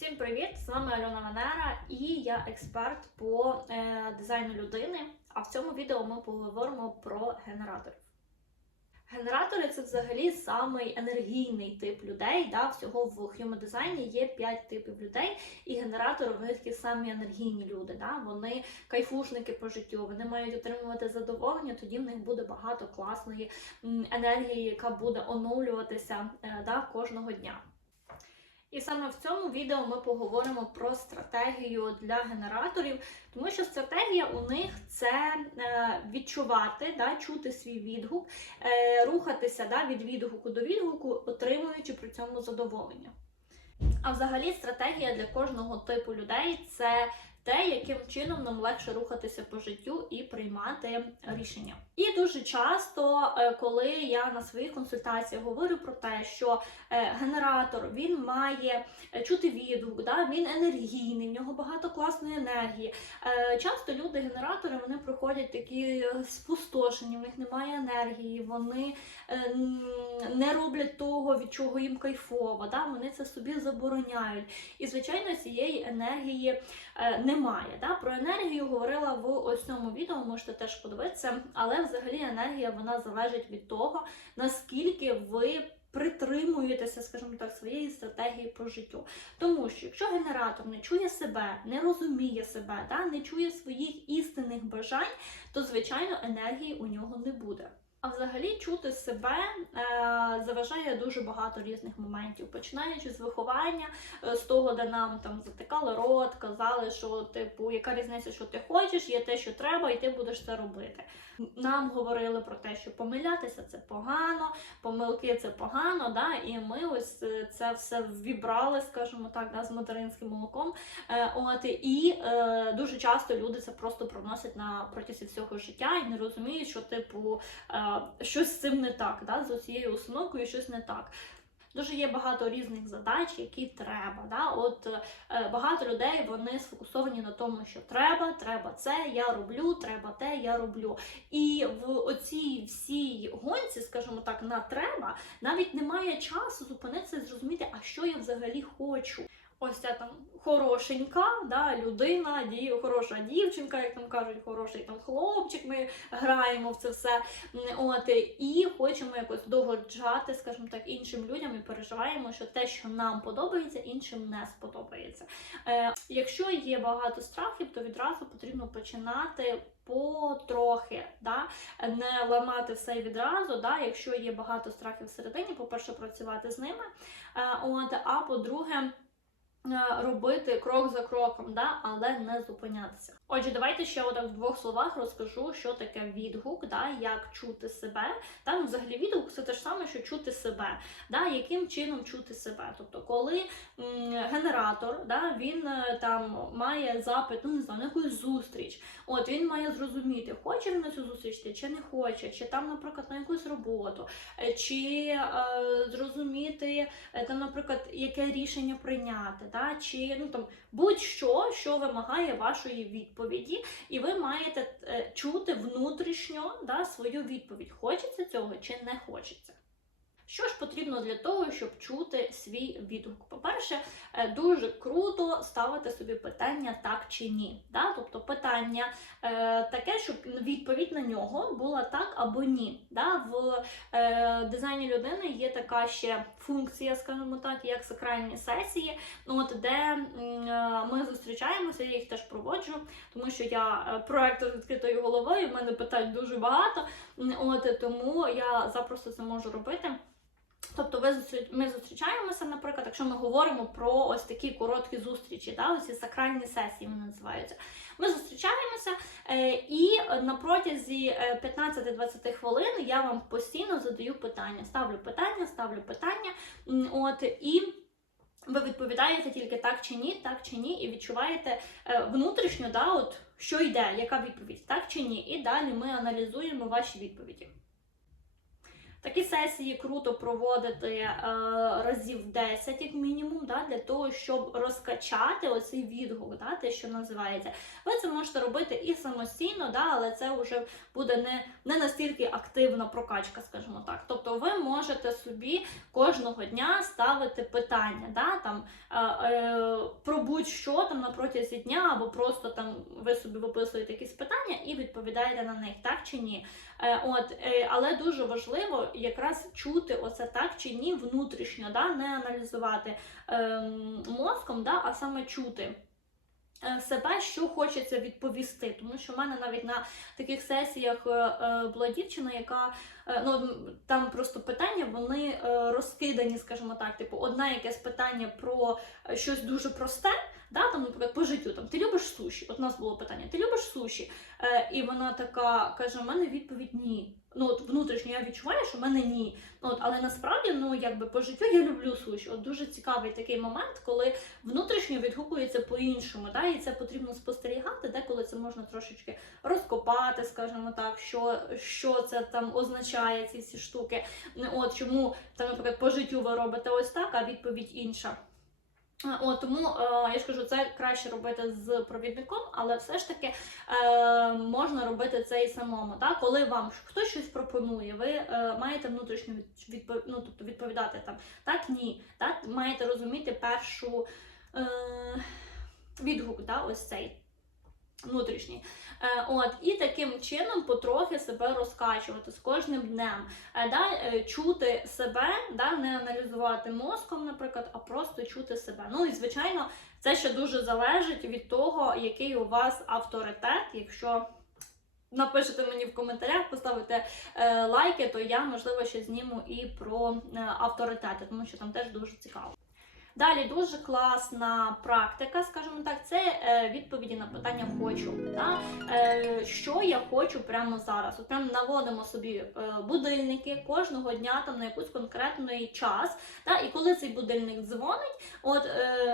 Всім привіт! З вами Альона Венера і я експерт по е, дизайну людини. А в цьому відео ми поговоримо про генераторів. Генератори це взагалі самий енергійний тип людей. Да? Всього в Human дизайні є 5 типів людей, і генератори вони такі самі енергійні люди. Да? Вони кайфушники по життю, вони мають отримувати задоволення, тоді в них буде багато класної енергії, яка буде оновлюватися е, да, кожного дня. І саме в цьому відео ми поговоримо про стратегію для генераторів, тому що стратегія у них це е, відчувати, да, чути свій відгук, е, рухатися да, від відгуку до відгуку, отримуючи при цьому задоволення. А взагалі стратегія для кожного типу людей це те, яким чином нам легше рухатися по життю і приймати рішення. І дуже часто, е, коли я на своїх консультаціях говорю про те, що е, генератор він має е, чути відгук, да, він енергійний, в нього багато класної енергії. Часто люди, генератори, вони проходять такі спустошені, в них немає енергії, вони не роблять того, від чого їм кайфово, да, вони це собі забороняють. І, звичайно, цієї енергії е, немає. Да? Про енергію говорила в ось цьому відео, можете теж подивитися, але взагалі енергія вона залежить від того, наскільки ви. Притримуєтеся, скажімо так, своєї стратегії по життю. Тому що якщо генератор не чує себе, не розуміє себе, да, не чує своїх істинних бажань, то звичайно енергії у нього не буде. А взагалі чути себе е, заважає дуже багато різних моментів, починаючи з виховання, е, з того, де нам там затикали рот, казали, що типу, яка різниця, що ти хочеш, є те, що треба, і ти будеш це робити. Нам говорили про те, що помилятися це погано, помилки це погано, да, і ми ось е, це все вібрали, скажімо так, да, з материнським молоком. От і е, дуже часто люди це просто проносять на протязі всього життя і не розуміють, що типу е, щось з цим не так, да, з цією установкою щось не так. Дуже є багато різних задач, які треба. Да? От е, багато людей вони сфокусовані на тому, що треба, треба це, я роблю, треба те, я роблю. І в оцій всій гонці, скажімо так, на треба, навіть немає часу зупинитися і зрозуміти, а що я взагалі хочу. Ось ця там хорошенька да, людина, дів, хороша дівчинка, як там кажуть, хороший там хлопчик. Ми граємо в це все. От і хочемо якось догоджати, скажімо так, іншим людям і переживаємо, що те, що нам подобається, іншим не сподобається. Е, якщо є багато страхів, то відразу потрібно починати. Потрохи, да? не ламати все відразу. Да? Якщо є багато страхів всередині, по-перше, працювати з ними. Е, от, а по-друге, робити крок за кроком, да? але не зупинятися. Отже, давайте ще отак в двох словах розкажу, що таке відгук, да? як чути себе. Та, ну, взагалі відгук це те ж саме, що чути себе. Да? Яким чином чути себе? Тобто, коли м, генератор да, він е, там має запит, ну не знаю, на якусь зустріч. От він має зрозуміти, хоче він на цю зустріч чи не хоче, чи там, наприклад, на якусь роботу, е, чи е, зрозуміти е, там, наприклад, яке рішення прийняти, да? чи ну там будь-що, що вимагає вашої відповіді, і ви маєте е, чути внутрішньо да, свою відповідь: хочеться цього чи не хочеться. Що ж потрібно для того, щоб чути свій відгук? По-перше, е, дуже круто ставити собі питання так чи ні. Да? Тобто питання е, таке, щоб відповідь на нього була так або ні. Да? В е, дизайні людини є така ще функція, скажімо так, як сакральні сесії, ну, от, де е, ми зустрічаємося, я їх теж проводжу, тому що я е, проект з відкритою головою, в мене питань дуже багато. От, тому я запросто це можу робити. Тобто ви ми зустрічаємося, наприклад, якщо ми говоримо про ось такі короткі зустрічі, да, ось ці сакральні сесії вони називаються. Ми зустрічаємося, е, і на протязі е, 15-20 хвилин я вам постійно задаю питання. Ставлю питання, ставлю питання. От і. Ви відповідаєте тільки так чи ні, так чи ні, і відчуваєте е, внутрішньо, да, от, що йде, яка відповідь, так чи ні. І далі ми аналізуємо ваші відповіді. Такі сесії круто проводити е, разів 10, як мінімум, да, для того, щоб розкачати оцей відгук, да, те, що називається. Ви це можете робити і самостійно, да, але це вже буде не, не настільки активна прокачка, скажімо так. Тобто ви можете собі кожного дня ставити питання, да, там, е, е, про будь-що там на протязі дня, або просто там ви собі виписуєте якісь питання і відповідаєте на них, так чи ні. Е, от, е, але дуже важливо якраз чути оце так чи ні внутрішньо, да, не аналізувати ем, мозком, да, а саме чути. е, Себе, що хочеться відповісти, тому що в мене навіть на таких сесіях е, е, була дівчина, яка ну там просто питання вони розкидані, скажімо так. Типу, одне якесь питання про щось дуже просте, да, там, наприклад, по життю там ти любиш суші? От у нас було питання: ти любиш суші? І вона така каже: у мене відповідь ні. Ну от внутрішньо я відчуваю, що в мене ні. Ну от, але насправді, ну якби по життю я люблю суші. От дуже цікавий такий момент, коли внутрішньо відгукується по-іншому. Да? І це потрібно спостерігати, деколи це можна трошечки розкопати, скажімо так, що, що це там означає, ці всі штуки. От чому там, наприклад, по життю ви робите ось так, а відповідь інша. Е, От, тому е, я ж кажу, це краще робити з провідником, але все ж таки е, можна робити це і самому. Так? Коли вам хтось щось пропонує, ви е, маєте внутрішньо від, ну, тобто відповідати там так, ні. Так? Маєте розуміти першу е, відгук, так? ось цей внутрішній. Е, от, і таким чином потрохи себе розкачувати з кожним днем. Е, да, е, чути себе, да, не аналізувати мозком, наприклад, а просто чути себе. Ну і звичайно, це ще дуже залежить від того, який у вас авторитет. Якщо напишете мені в коментарях, поставите лайки, то я можливо ще зніму і про авторитети, тому що там теж дуже цікаво. Далі дуже класна практика, скажімо так, це е, відповіді на питання хочу. Да? Е, що я хочу прямо зараз. От прямо наводимо собі е, будильники кожного дня там на якийсь конкретний час. Да? І коли цей будильник дзвонить, от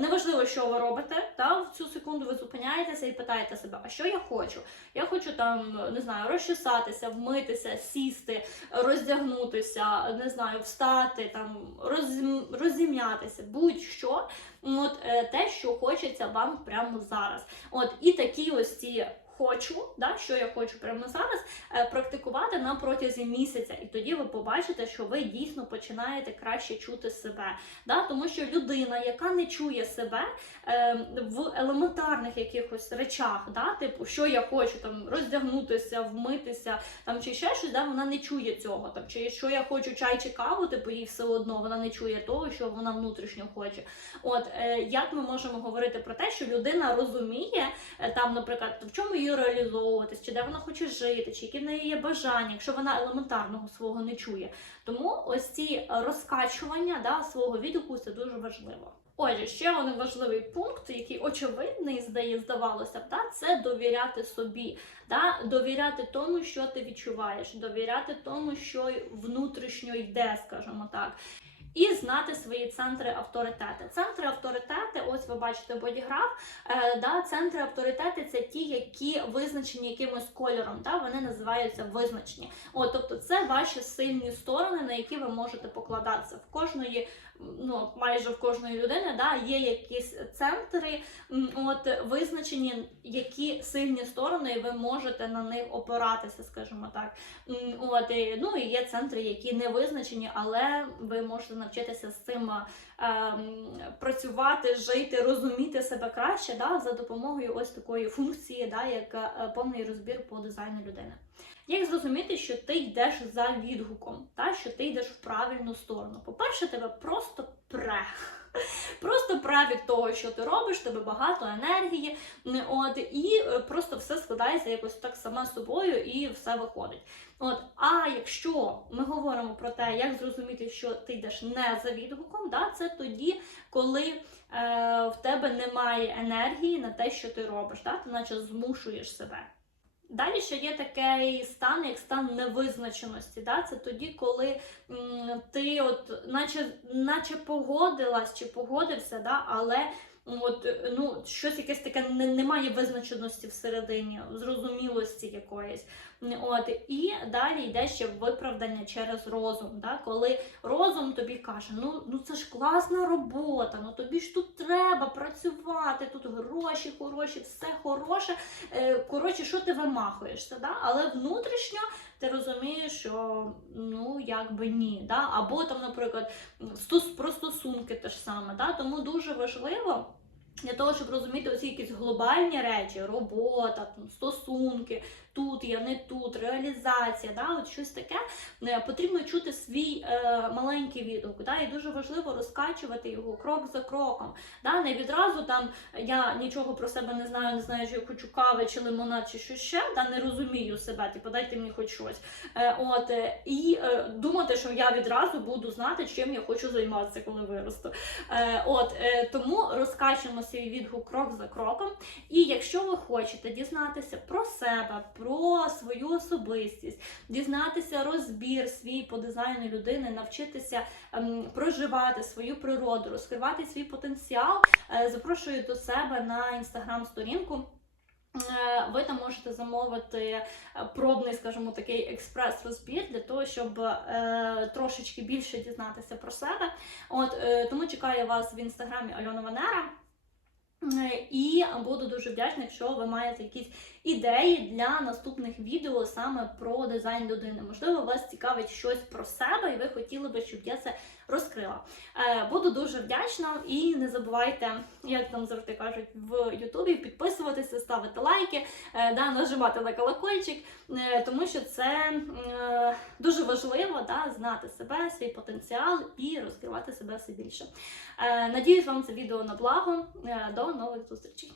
неважливо, що ви робите, да? в цю секунду ви зупиняєтеся і питаєте себе, а що я хочу? Я хочу там не знаю, розчесатися, вмитися, сісти, роздягнутися, не знаю, встати, там розім- розім'ятися, будь-що. От е, те, що хочеться вам прямо зараз. От і такі ось ці. Хочу, да, що я хочу прямо зараз, е, практикувати на протязі місяця, і тоді ви побачите, що ви дійсно починаєте краще чути себе. Да? Тому що людина, яка не чує себе е, в елементарних якихось речах, да? типу, що я хочу там роздягнутися, вмитися, там чи ще щось, да? вона не чує цього. Там, чи що я хочу чай чи каву, типу їй все одно вона не чує того, що вона внутрішньо хоче. От е, як ми можемо говорити про те, що людина розуміє е, там, наприклад, в чому її реалізовуватись, чи де вона хоче жити, чи які в неї є бажання, якщо вона елементарного свого не чує. Тому ось ці розкачування да, свого відгуку це дуже важливо. Отже, ще один важливий пункт, який очевидний здає, здавалося б, да, це довіряти собі, да, довіряти тому, що ти відчуваєш, довіряти тому, що внутрішньо йде, скажімо так. І знати свої центри авторитети. Центри авторитети, ось ви бачите бодіграф. Е, да, центри авторитети це ті, які визначені якимось кольором. Да, вони називаються визначені. О, тобто, це ваші сильні сторони, на які ви можете покладатися. В кожної, ну майже в кожної людини, да, є якісь центри, от визначені, які сильні сторони, і ви можете на них опиратися, скажімо так. От, і, ну і є центри, які не визначені, але ви можете навчитися з цим ем, працювати, жити, розуміти себе краще да, за допомогою ось такої функції, да, як е, повний розбір по дизайну людини. Як зрозуміти, що ти йдеш за відгуком, та, що ти йдеш в правильну сторону? По-перше, тебе просто пре. Просто пре від того, що ти робиш, тебе багато енергії, от, і е, просто все складається якось так саме собою і все виходить. От, а якщо ми говоримо про те, як зрозуміти, що ти йдеш не за відгуком, да, це тоді, коли е, в тебе немає енергії на те, що ти робиш, да, ти наче змушуєш себе. Далі ще є такий стан, як стан невизначеності. Да? Це тоді, коли м, ти от, наче, наче погодилась чи погодився, да? але От, е, ну, щось якесь таке немає визначеності всередині, зрозумілості якоїсь. От, і далі йде ще виправдання через розум. Да? Коли розум тобі каже, ну, ну це ж класна робота, ну тобі ж тут треба працювати, тут гроші хороші, все хороше. Е, коротше, що ти вимахуєшся? Да? Але внутрішньо ти розумієш, що ну якби ні. Да? Або там, наприклад, про стосунки те ж саме. Да? Тому дуже важливо. Для того, щоб розуміти оці якісь глобальні речі, робота, стосунки, тут я, не тут, реалізація, да, от щось таке, е, потрібно чути свій е, маленький відгук. Да, і дуже важливо розкачувати його крок за кроком. Да, не відразу там я нічого про себе не знаю, не знаю, що я хочу кави чи лимонад, чи що ще, да, не розумію себе, типу, дайте мені хоч щось. Е, от, е, і е, думати, що я відразу буду знати, чим я хочу займатися, коли виросту. Е, от, е, тому розкачуємо свій відгук крок за кроком. І якщо ви хочете дізнатися про себе, про свою особистість, дізнатися розбір свій по дизайну людини, навчитися ем, проживати свою природу, розкривати свій потенціал, е, запрошую до себе на інстаграм-сторінку. Е, Ви там можете замовити е, пробний, скажімо, такий експрес-розбір для того, щоб е, трошечки більше дізнатися про себе. От е, тому чекаю вас в інстаграмі Альона Венера. Е, І буду дуже вдячна, якщо ви маєте якісь ідеї для наступних відео саме про дизайн людини. Можливо, вас цікавить щось про себе, і ви хотіли би, щоб я це розкрила. Е, Буду дуже вдячна і не забувайте, як там завжди кажуть в Ютубі, підписуватися, ставити лайки, е, да, нажимати на колокольчик, е, тому що це дуже важливо да, знати себе, свій потенціал і розкривати себе все більше. Надіюсь, вам це відео на благо. До нових зустрічей!